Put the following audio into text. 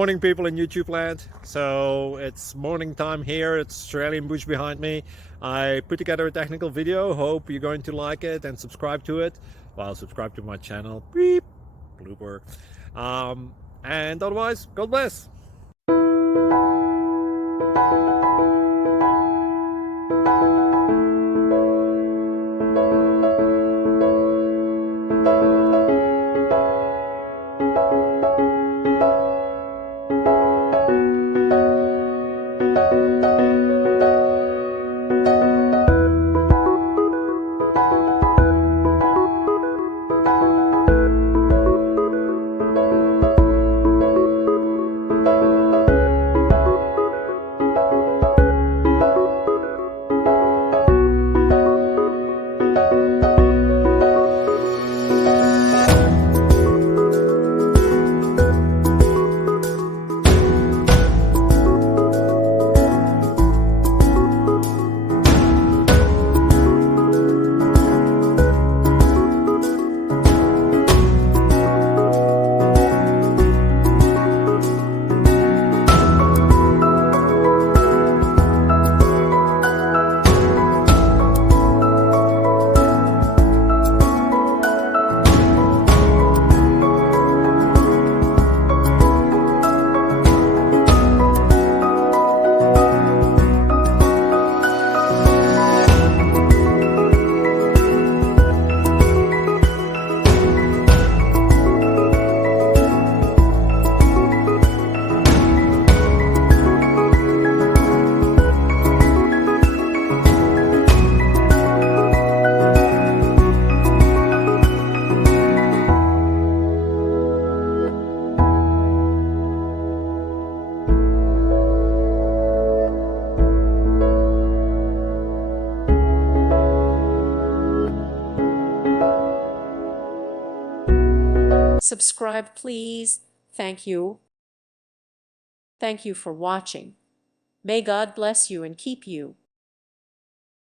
Morning, people in YouTube land. So it's morning time here. It's Australian bush behind me. I put together a technical video. Hope you're going to like it and subscribe to it. Well, subscribe to my channel. Beep, blooper. And otherwise, God bless. Subscribe, please. Thank you. Thank you for watching. May God bless you and keep you.